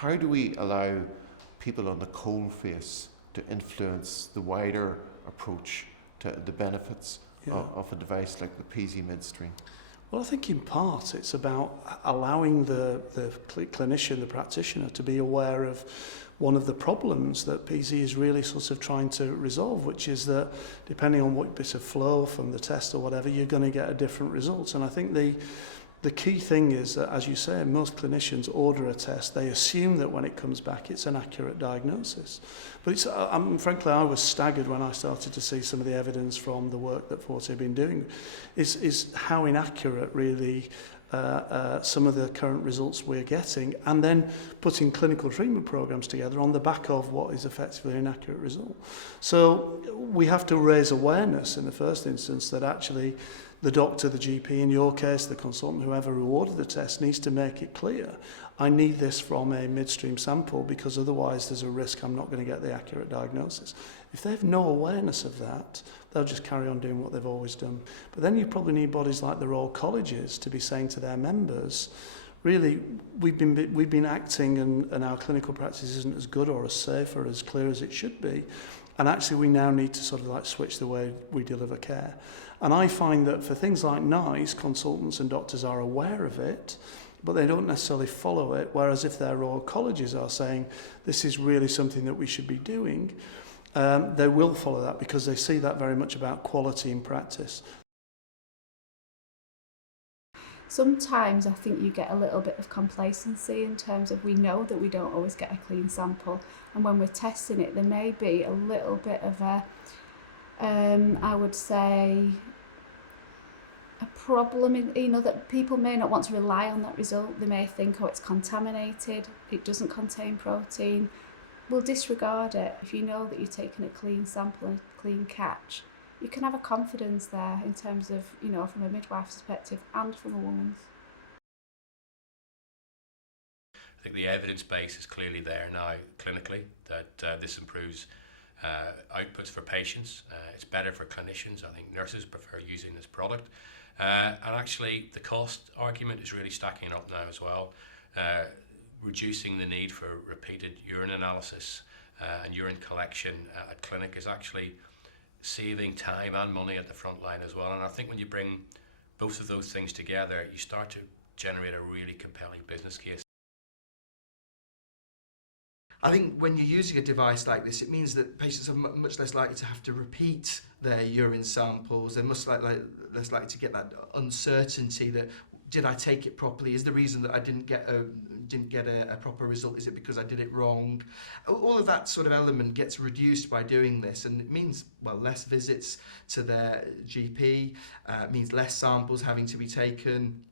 how do we allow people on the coalface to influence the wider approach to the benefits of a device like the Peezy Midstream? Well, I think in part it's about allowing the clinician, the practitioner, to be aware of one of the problems that Peezy is really sort of trying to resolve, which is that depending on what bit of flow from the test or whatever, you're going to get a different result. And I think the key thing is that, as you say, most clinicians order a test. They assume that when it comes back, it's an accurate diagnosis. But it's, frankly, I was staggered when I started to see some of the evidence from the work that Forte have been doing, is how inaccurate really some of the current results we're getting, and then putting clinical treatment programs together on the back of what is effectively an inaccurate result. So we have to raise awareness in the first instance that actually the doctor, the GP, in your case, the consultant, whoever who ordered the test, needs to make it clear, I need this from a midstream sample because otherwise there's a risk I'm not going to get the accurate diagnosis. If they have no awareness of that, they'll just carry on doing what they've always done. But then you probably need bodies like the Royal Colleges to be saying to their members, really, we've been acting and our clinical practice isn't as good or as safe or as clear as it should be. And actually we now need to sort of like switch the way we deliver care. And I find that for things like NICE, consultants and doctors are aware of it, but they don't necessarily follow it. Whereas if their Royal Colleges are saying this is really something that we should be doing, they will follow that because they see that very much about quality in practice. Sometimes I think you get a little bit of complacency in terms of we know that we don't always get a clean sample, and when we're testing it there may be a little bit of a I would say a problem in, that people may not want to rely on that result. They may think, oh, it's contaminated, it doesn't contain protein. We'll disregard it. If you know that you're taking a clean sample and a clean catch, you can have a confidence there in terms of, from a midwife's perspective and from a woman's. I think the evidence base is clearly there now clinically that this improves outputs for patients. It's better for clinicians. I think nurses prefer using this product. And actually the cost argument is really stacking up now as well. Reducing the need for repeated urine analysis and urine collection at clinic is actually saving time and money at the front line as well. And I think when you bring both of those things together, you start to generate a really compelling business case. I think when you're using a device like this, it means that patients are much less likely to have to repeat their urine samples. They're less likely to get that uncertainty that, did I take it properly? Is the reason that I didn't get a proper result, is it because I did it wrong? All of that sort of element gets reduced by doing this, and it means, well, less visits to their GP, it means less samples having to be taken,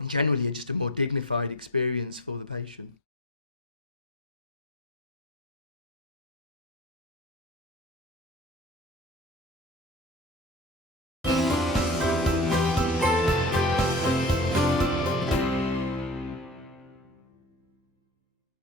and generally just a more dignified experience for the patient.